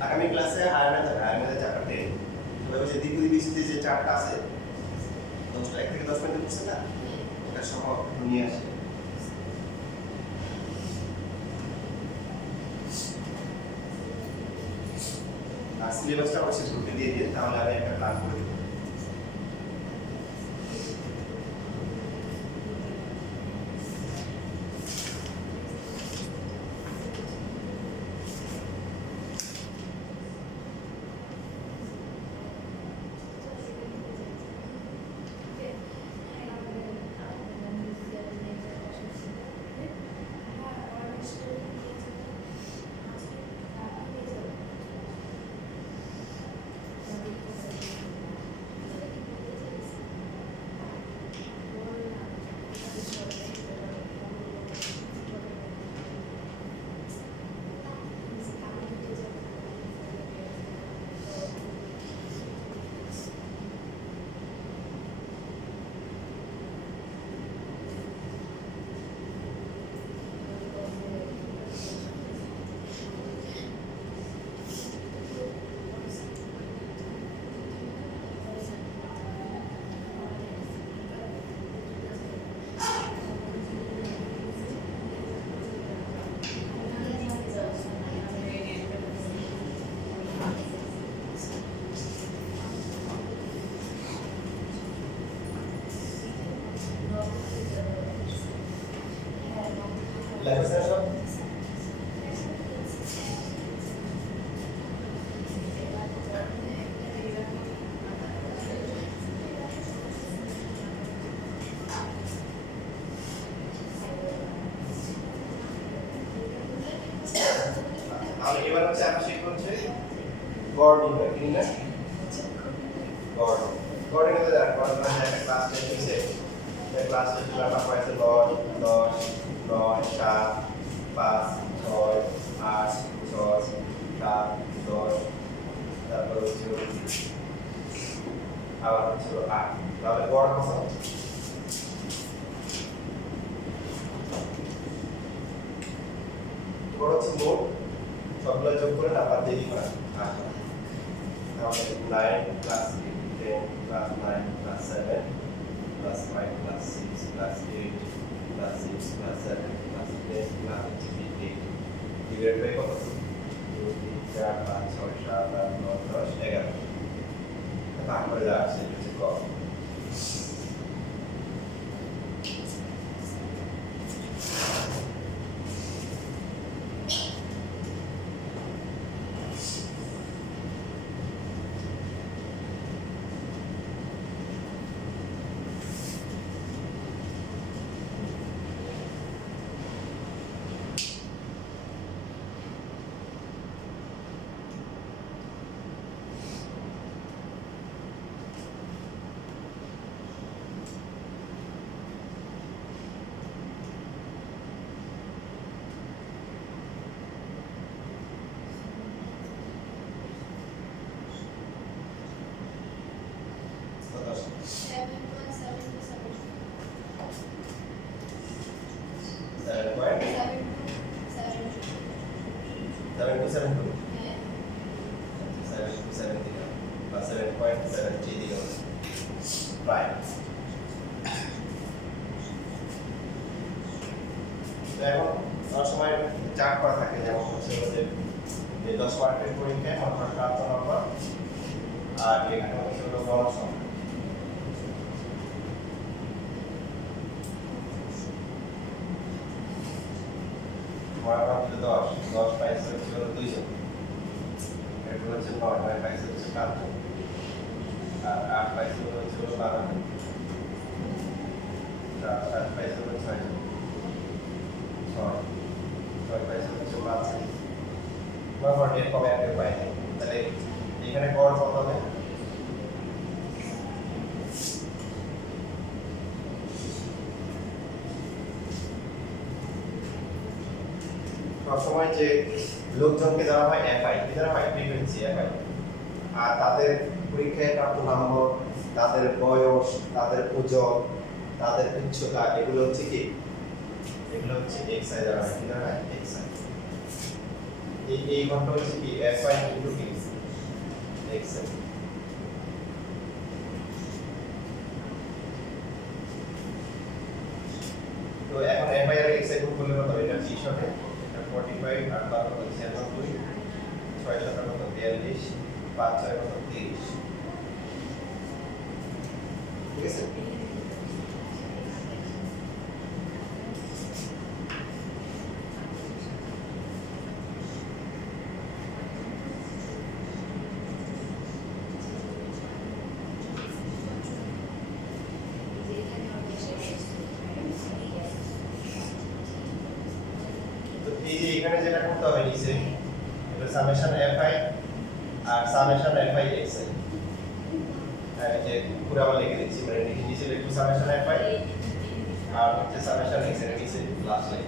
আগামী ক্লাসে আয়ারম্যানের চারটে তবে যে দ্বিগুণ বিশুদ্ধি যে চারটা আছে 1 থেকে 10 মিনিট করছে না ওটা সহ নিয়ে আসে আর সিলেবাসটা অবশ্যই করতে দিয়ে দিন তাহলে আমি একটা প্ল্যান করে দেব লেখা আছে সব তাহলে এবার হচ্ছে আমরা শিখব হচ্ছে গড় নির্ণয় কি না গড় গড়ের মধ্যে দেখো গড় মানে একটা ক্লাস টেস্ট হইছে এই ক্লাস টেস্টে আমরা পাইছে 10 10 9 7 5 6 8 6 7 10 তারপর হচ্ছে আবার হচ্ছে 8 তাহলে গড় কত গড় হচ্ছে মোট সবগুলো যোগ করে নাম্বার দিয়ে দিবা তাহলে 9 plus 10 plus 9 plus 7 plus 5 plus 6 plus 8 plus 6 plus 7 plus 10 plus 8 divide by কত 2 3 4 5 6 7 8 9 10 11 তারপরে যা আছে হচ্ছে ক সময় চার্ট করা থাকে যেমন হচ্ছে যে 10 মার্কের পরীক্ষায় মাত্র 7 নম্বর আর এখানে হচ্ছে বড় সংখ্যা মাত্র 10 পাইছে হচ্ছে 200 এরপর হচ্ছে 9 পাইছে হচ্ছে 5 আর 8 পাইছে হচ্ছে 12 7 পাইছে হচ্ছে 6 ছয় পাইছে হচ্ছে 5 বারবার এর কমে একটা পাই নাই তাহলে এখানে গড় কত হবে সবসময় যে লোকজনকে দেওয়া হয় এফআই কি দেওয়া হয় ফ্রিকোয়েন্সি এফআই আর তাদের পরীক্ষায় প্রাপ্ত নম্বর তাদের বয়স তাদের ওজন তাদের উচ্চতা এগুলো হচ্ছে কি এগুলো হচ্ছে এক্সআই দ্বারা হয় কি দ্বারা হয় এক্সআই এই ঘন্টা হচ্ছে কি এফআই ইনটু কি এক্সআই তো এখন এফআই আর এক্সআই গুণ করলে কত এটা 30 হবে এটা 45 আর 12 কত 96 6 7 কত 42 5 6 কত 30 ঠিক আছে এই যে এখানে যেটা করতে হবে নিচে এটা সামেশন fi আর সামেশন fi xi এই যে পুরো আবার লিখে দিচ্ছি মানে নিচে লিখবো সামেশন fi আর হচ্ছে সামেশন xi এর নিচে লাস্ট লাইন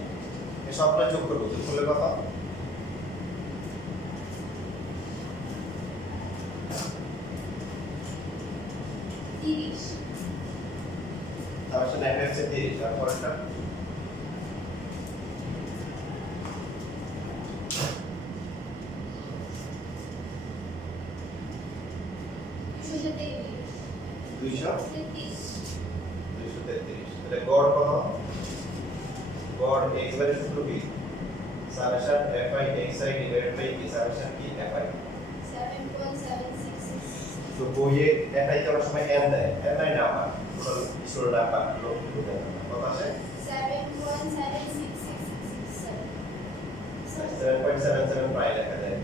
এই সবগুলো যোগ করব যোগ করলে কত সামেশন fi হচ্ছে 30 আর পরেরটা গড় কত গড় x বাই সূত্র কি summation fi xi divided by কি সামেশন কি fi 7.766 তো বইয়ে fi করার সময় n দেয় n নাই না আমার টোটাল ইসুর নাম্বার কত আসে 7.76666 7.77 প্রায় লেখা যায়।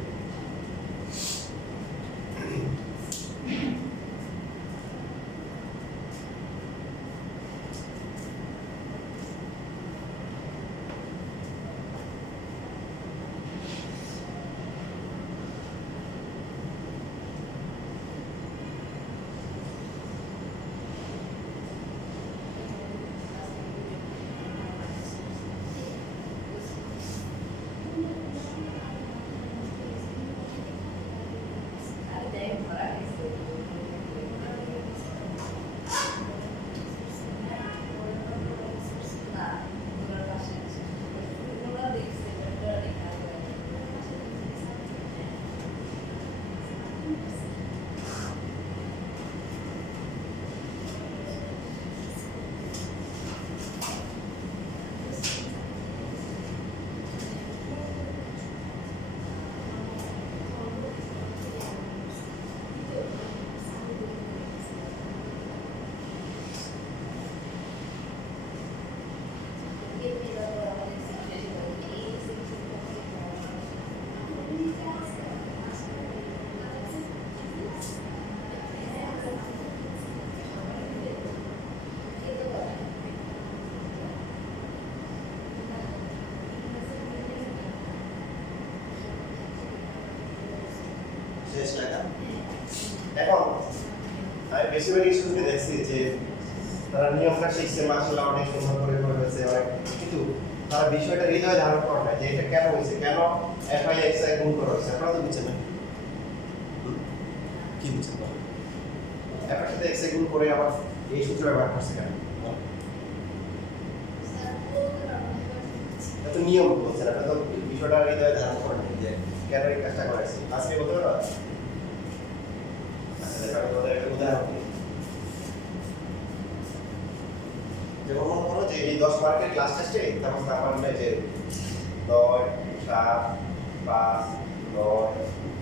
শেষ লেখা। এখন আমি বেশিরভাগ স্টুডেন্টকে দেখছি যে তারা নিয়মটা শিখছে, মাশাআল্লাহ অনেক সুন্দর করে করে ফেলছে অনেক, কিন্তু তারা বিষয়টা হৃদয়ে ধারণ করে না যে এটা কেন হয়েছে, কেন এফআই এক্সআই গুণ করা হয়েছে। আপনারা তো বুঝছেন না, কি বুঝছেন না এফআই সাথে এক্সআই গুণ করে আবার এই সূত্র ব্যবহার করছে কেন? এটা তো নিয়ম বলছে, এটা তো বিষয়টা হৃদয়ে ধারণ করে না যে কেন এই কাজটা করেছে। আজকে বলতে পারো? আচ্ছা দেখা তোমাদের একটা উদাহরণ দিই। যেমন মনে করো যে এই 10 মার্কের ক্লাস টেস্টে তখন নাম্বার হলো যে 9 7 5 9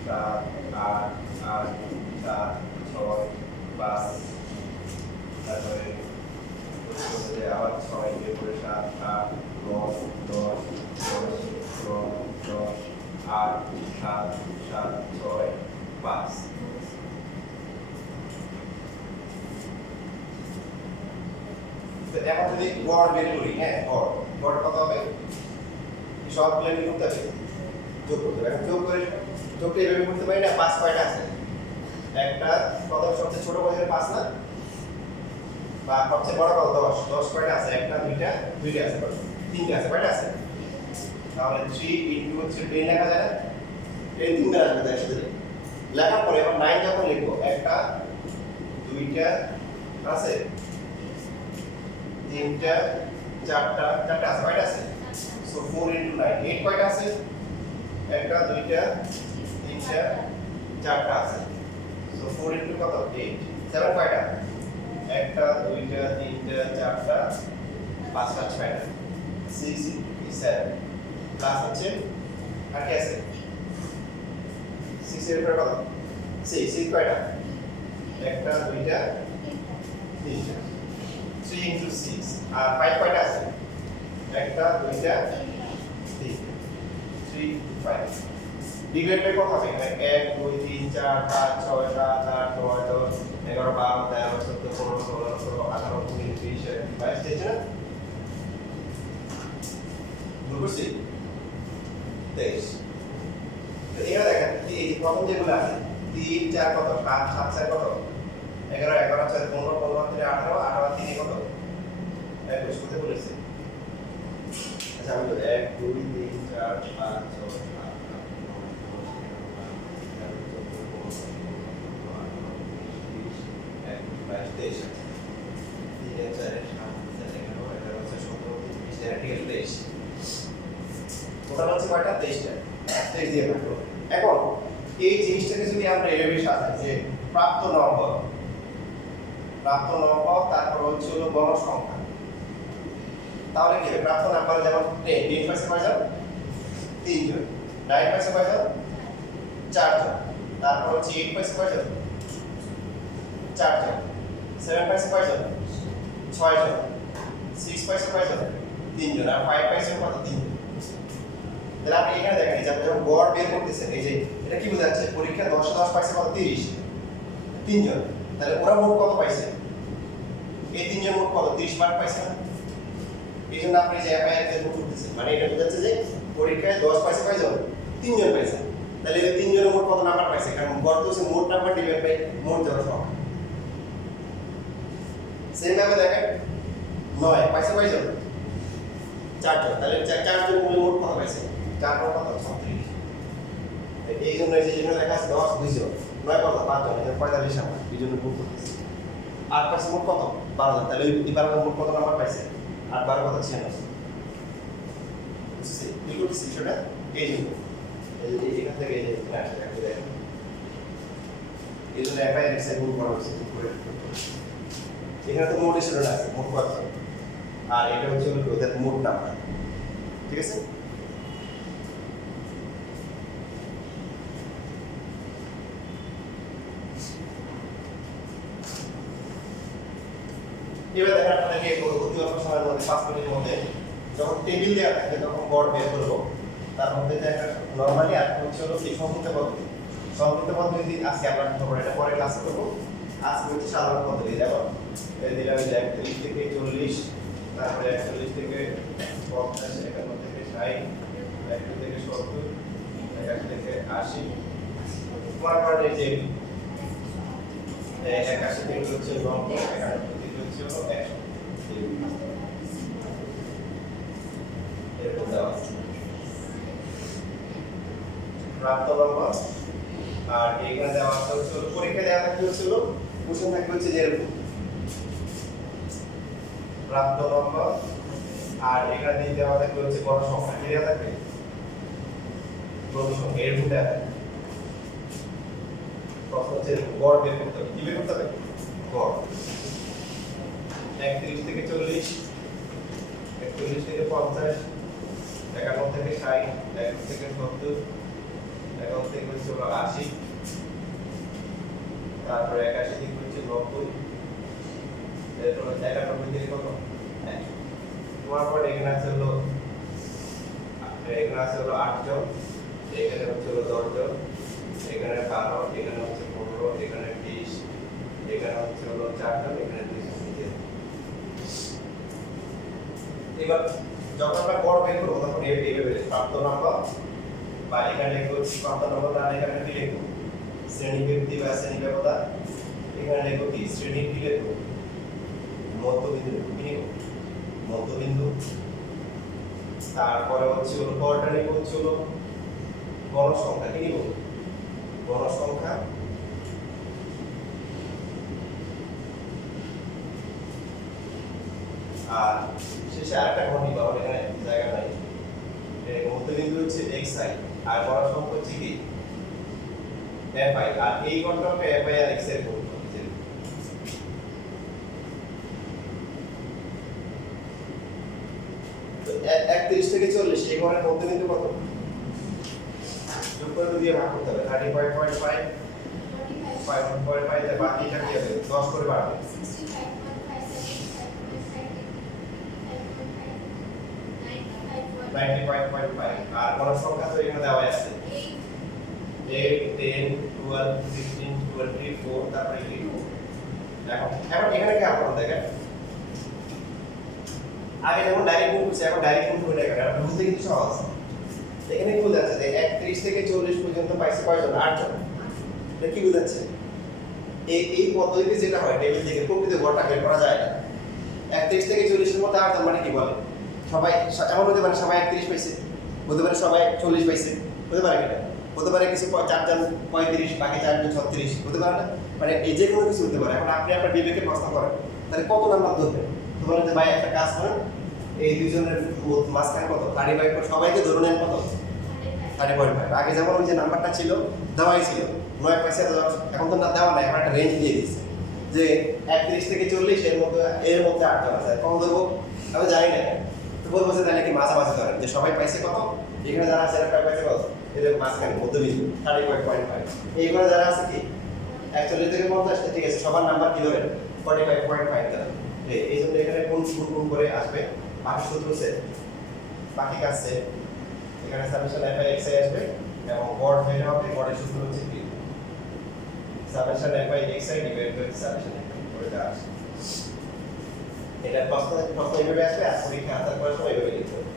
7 8 8 7 6 5 তারপরে আবার 6 এরপরে 7 8 9 10 10 10 8 7 7 6 5। এখন যদি গড় বের করি, হ্যাঁ গড় কত হবে? সব প্লেন করতে হবে, যোগ করতে হবে। এখন যোগটা এইভাবে করতে পারি না, 5 কয়টা আছে? একটা কত সবচেয়ে ছোট বয়সের 5 না, বা সবচেয়ে বড় কত? 10 কয়টা আছে? একটা দুইটা আছে, তিনটা আছে, কয়টা আছে? তাহলে 3 ইনটু হচ্ছে 10 লেখা যায় না? 10 তিনটা আসবে একসাথে লেখার পরে এখন 9 যখন লিখবো, একটা দুইটা আছে, তিনটা চারটা আছে, কয়টা আছে? সো 4 ইনটু 9 8 কয়টা আছে? একটা দুইটা তিনটা চারটা আছে, সো 4 ইনটু কত? 8 7 কয়টা? একটা দুইটা তিনটা চারটা পাঁচটা ছয়টা 6 ইনটু 7 প্লাস হচ্ছে আর কি আছে? 6 এর উপরে কত? 6 কয়টা? একটা দুইটা তিনটা 3 ইনটু 6 আর 5 কয়টা আছে? একটা দুইটা তিনটা 3 ইনটু 5 ডিভাইড বাই কত হবে? 1 2 3 4 5 6 7 8 9 10 11 12 13 14 15 16 17 18 19 20 22 23 না? বুঝছি? 23। তো এবার দেখেন এই যে প্রথম যেগুলো আছে 3 4 কত? 5 7 4 কত? 11 11 4 15 15 3 18 18 3 কত? 21 করতে বলেছে। আচ্ছা আমি 1 2 3 4 5 6 7 এখন এই জিনিসটাকে যদি আমরা এভাবে সাজাই যে প্রাপ্ত নম্বর তারপর হচ্ছে হলো গণ সংখ্যা, তাহলে কি প্রাপ্ত নাম্বার যেমন 10 পাইছে কয়জন? 3 জন। 9 পাইছে কয়জন? 4 জন। তারপর হচ্ছে 8 পাইছে কয়জন? 4 জন। 7 পাইছে কয়জন? 6 জন। 6 পাইছে কয়জন? 3 জন। আর 5 পাইছে কত? 3 জন। তাহলে আপনি এখানে দেখেন যে আপনি যখন গড় বের করতেছেন এই যে এটা কি বোঝাচ্ছে পরীক্ষা 10 পাইছে কত 30 তিনজন তাহলে ওরা মোট কত পাইছে এই তিনজন মোট কত 30 মার্ক পাইছে না এই জন্য আপনি যে এফআইআর বের করতেছেন মানে এটা বোঝাচ্ছে যে পরীক্ষায় 10 পাইছে কয়জন তিনজন পাইছে তাহলে এই তিনজনের মোট কত নাম্বার পাইছে কারণ গড় তো হচ্ছে মোট নাম্বার ডিভাইড বাই মোট জনসংখ্যা সেম ভাবে দেখেন 9 পাইছে কয়জন চারজন তাহলে চারজন মিলে মোট কত পাইছে 4 পর কত 36 এই জন্য এই জন্য লেখা আছে 10 2জন 9 কত 5 জন এটা 45 নাম্বার এই জন্য গুণ করতেছি 8 পাইছে মোট কত 12 জন তাহলে এই 12 মোট কত নাম্বার পাইছে 8 12 কত 96 বুঝছিস কি করতেছিস সেটা এই জন্য এই যে এখান থেকে এই যে আসলে একটা দেখেন এই জন্য এফআইআর এক্স গুণ করা হচ্ছে এখানে তো মোট স্টুডেন্ট আছে মোট কত আর এটা হচ্ছে ওদের মোট নাম্বার ঠিক আছে এবার দেখেন আপনাদেরকে অতি অল্প সময়ের মধ্যে 5 মিনিটের মধ্যে যখন টেবিল দেওয়া থাকে তখন গড় বের করবো তার মধ্যে যে একটা নরমালি আর হচ্ছে হলো কি সংক্ষিপ্ত পদ্ধতি আজকে আমরা খবর এটা পরে ক্লাস করবো আজকে হচ্ছে সাধারণ পদ্ধতি দেখো এই দিলাম যে 31 থেকে 40 তারপরে 41 থেকে 50 51 থেকে 60 51 থেকে 70 51 থেকে 80 পরে যে 81 থেকে হচ্ছে 90 91 থেকে হচ্ছে 100 এরকম দেওয়া আছে প্রাপ্ত নম্বর আর এখানে দেওয়া আছে হচ্ছে পরীক্ষা দেওয়া থাকবে হচ্ছিল কোশ্চেন থাকবে হচ্ছে যে এরকম প্রাপ্ত নম্বর আর এখানে দিয়ে দেওয়া থাকবে হচ্ছে বড় সংখ্যা কি দেওয়া থাকবে বড় সংখ্যা এরকম দেওয়া থাকবে প্রশ্ন হচ্ছে গড় বের করতে হবে কি বের করতে হবে গড় 31 থেকে 40 41 থেকে 50 51 থেকে 60 51 থেকে 70 51 থেকে হচ্ছে 80 তারপরে 81 থেকে হচ্ছে 90 এরপর 91 থেকে কত তোমার পর এখানে আছে হলো 8 জন এখানে হচ্ছে হলো 10 জন এখানে 12 এখানে হচ্ছে 15 এখানে 20 এখানে হচ্ছে হলো 4 জন এখানে 2 জন এবার যখন আমরা গড় বের করব তখন এইভাবে প্রাপ্ত নম্বর বা এখানে হচ্ছে প্রাপ্ত নম্বর না এখানে কি লিখব শ্রেণী ব্যক্তি বা শ্রেণী ব্যবধান এখানে লিখব কি শ্রেণী কি লিখব মধ্যবিন্দু কি লিখব মধ্যবিন্দু তারপরে হচ্ছে হলো গড়টা লিখব হচ্ছে হলো গণসংখ্যা কি লিখব গণসংখ্যা আর শেষে আরেকটা ঘর নিবা এখানে জায়গা নাই এই মধ্যবিন্দু হচ্ছে xi আর বড় সংখ্যা হচ্ছে কি fi আর এই ঘরটাকে fi আর x এর গুণ করতে 31 থেকে 40 এই ঘরের মধ্যবিন্দু কত যোগ করে দিয়ে ভাগ করতে হবে 35.5 5.5 তে বাকিটা কি হবে 10 করে বাড়বে 95.5 আর কোন সংখ্যা তো এখানে দেওয়া আছে 8 10 12 15 24 তারপরে কি এখন এখানে কি আপনারা দেখেন আগে যেমন ডাইরেক্ট গুণ করছে এখন ডাইরেক্ট গুণ করে দেখেন এটা বুঝতে কিন্তু সহজ এখানে কি বোঝাচ্ছে যে 31 থেকে 40 পর্যন্ত পাইছে কয়জন 8 জন এটা কি বোঝাচ্ছে এই পদ্ধতিতে যেটা হয় টেবিল থেকে প্রকৃত গড়টা বের করা যায় না 31 থেকে 40 এর মধ্যে 8 জন মানে কি বলে সবাই এমন হতে পারে সবাই 31 পাইছে হতে পারে সবাই 40 পাইছে হতে পারে কিনা হতে পারে কিছু 4 জন 35 বাকি 4 জন 36 হতে পারে না মানে এই যে কোনো কিছু হতে পারে এখন আপনি আপনার বিবেকে প্রশ্ন করেন তাহলে কত নাম্বার ধরবেন তোমার যে ভাই একটা কাজ করেন এই দুইজনের মাঝখানে কত 35 করে সবাইকে ধরে নেন কত 35 আগে যেমন ওই যে নাম্বারটা ছিল দেওয়াই ছিল 9 পাইছে এখন তো না দেওয়া নাই এখন একটা রেঞ্জ দিয়ে দিয়েছে যে 31 থেকে 40 এর মধ্যে 8 জন আছে কম ধরবো আমি জানি না তো বলবো যে তাহলে কি মাঝামাঝি ধরেন যে সবাই পাইছে কত এখানে যারা আছে এরা পাইছে কত এদের মাঝখানে মধ্যবিন্দু 35.5 এইখানে যারা আছে কি 41 থেকে 50 ঠিক আছে সবার নাম্বার কি ধরেন 45.5 ধরেন এই জন্য এখানে কোন করে আসবে বাকি সূত্র সেট বাকি কাজ সেট এখানে সামেশন এফআই এক্সআই আসবে এবং গড় বের হবে, গড়ের সূত্র হচ্ছে কি summation F I X I divide by summation F I ওটা আসে। এটা প্রশ্ন এইভাবে আসবে, আর পরীক্ষা আনসার করার সময় এইভাবে লিখতে হবে।